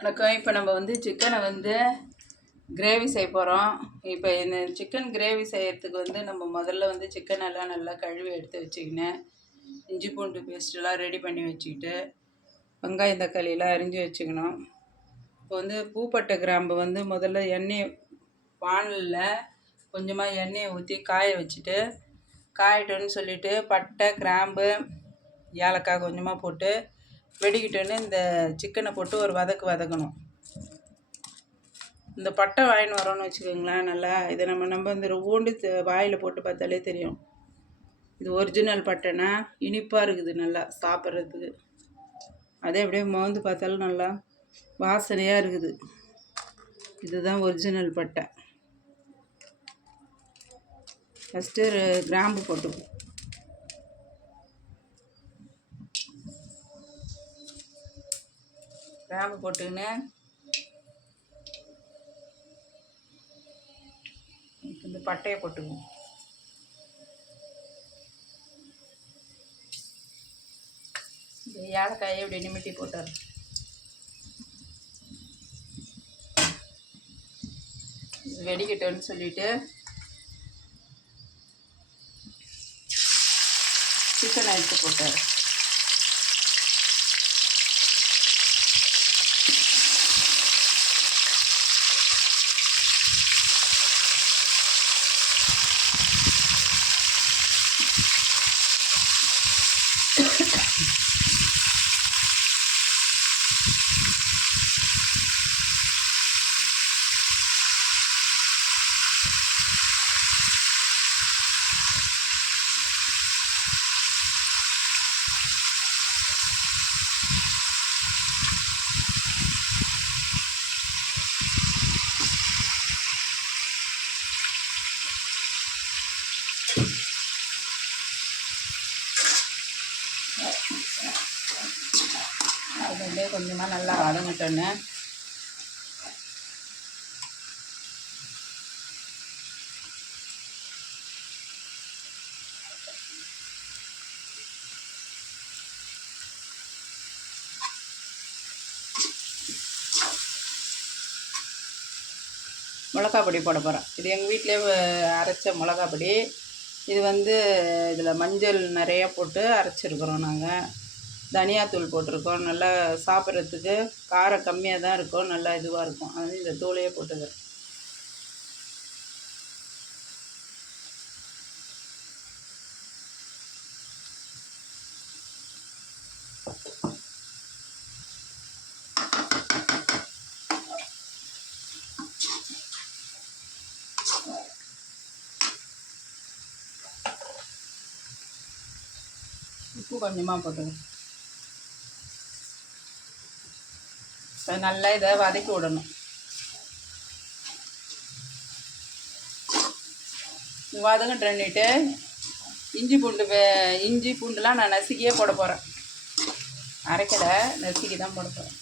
வணக்கம். இப்போ நம்ம வந்து சிக்கனை வந்து கிரேவி செய்ய போகிறோம். இப்போ இந்த சிக்கன் கிரேவி செய்கிறதுக்கு வந்து நம்ம முதல்ல வந்து சிக்கனெல்லாம் நல்லா கழுவி எடுத்து வச்சுக்கினேன். இஞ்சி பூண்டு பேஸ்ட்டெல்லாம் ரெடி பண்ணி வச்சுக்கிட்டு வெங்காயம் தக்காளியெல்லாம் அரிஞ்சு வச்சுக்கணும். இப்போ வந்து பூப்பட்டை கிராம்பு வந்து முதல்ல எண்ணெய் வானலில் கொஞ்சமாக எண்ணெயை ஊற்றி காய வச்சுட்டு காயிட்டோன்னு சொல்லிவிட்டு பட்டை கிராம்பு ஏலக்காய் கொஞ்சமாக போட்டு வெடிக்கிட்டோன்னு இந்த சிக்கனை போட்டு ஒரு வதக்கணும். இந்த பட்டை வாங்கின்னு வரோன்னு வச்சுக்கோங்களேன். நல்லா இதை நம்ம இந்த ஊண்டு வாயில் போட்டு பார்த்தாலே தெரியும். இது ஒரிஜினல் பட்டைனா இனிப்பாக இருக்குது, நல்லா சாப்பிட்றதுக்கு. அதே அப்படியே மோந்து பார்த்தாலும் நல்லா வாசனையாக இருக்குது. இதுதான் ஒரிஜினல் பட்டை. ஃபஸ்ட்டு கிராம்பு போட்டுப்போம். கிராம்பு போட்டுக்கின்னு இந்த பட்டையை போட்டுக்குவோம். இந்த ஏலக்காயை இப்படி நிமிட்டி போட்டார். வெடிக்கட்டும்னு சொல்லிட்டு சிக்கனை எடுத்து போட்டார். அதுலேயே கொஞ்சமாக நல்லா வதங்கிட்டோன்னு மிளகா பொடி போட போகிறேன். இது எங்கள் வீட்டிலே அரைச்ச மிளகா பொடி. இது வந்து இதில் மஞ்சள் நிறையா போட்டு அரைச்சிருக்கிறோம். நாங்கள் தனியாத்தூள் போட்டிருக்கோம். நல்லா சாப்பிட்றதுக்கு காரம் கம்மியாக தான் இருக்கும், நல்லா இதுவாக இருக்கும். அது இந்த தூளையே போட்டுக்கிறேன். உப்பு கொஞ்சமாக போட்டுக்கிறேன். நல்லா இதை வதக்கி விடணும். வதங்கிட்டு இஞ்சி பூண்டுலாம் நான் நசுக்கியே போட போகிறேன். அரைக்கடை நசுக்கி தான் போட போகிறேன்.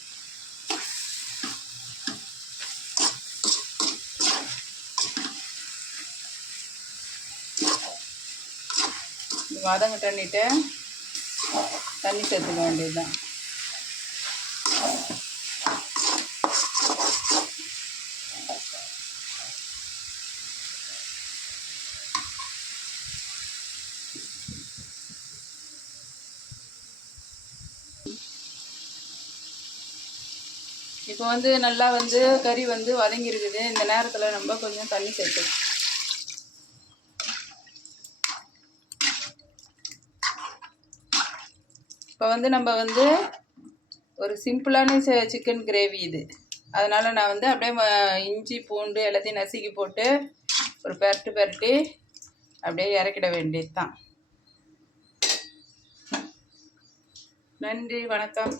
வதங்கிட்டு தண்ணி சேர்த்துக்க வேண்டியது தான். இப்போ வந்து நல்லா வந்து கறி வந்து வதங்கிருக்குது. இந்த நேரத்தில் நம்ம கொஞ்சம் தண்ணி சேர்த்துக்கலாம். இப்போ வந்து நம்ம வந்து ஒரு சிம்பிளான சிக்கன் கிரேவி இது. அதனால் நான் வந்து அப்படியே இஞ்சி பூண்டு எல்லாத்தையும் நசுக்கி போட்டு ஒரு பெரட்டி அப்படியே இறக்கிட வேண்டியது தான். நன்றி, வணக்கம்.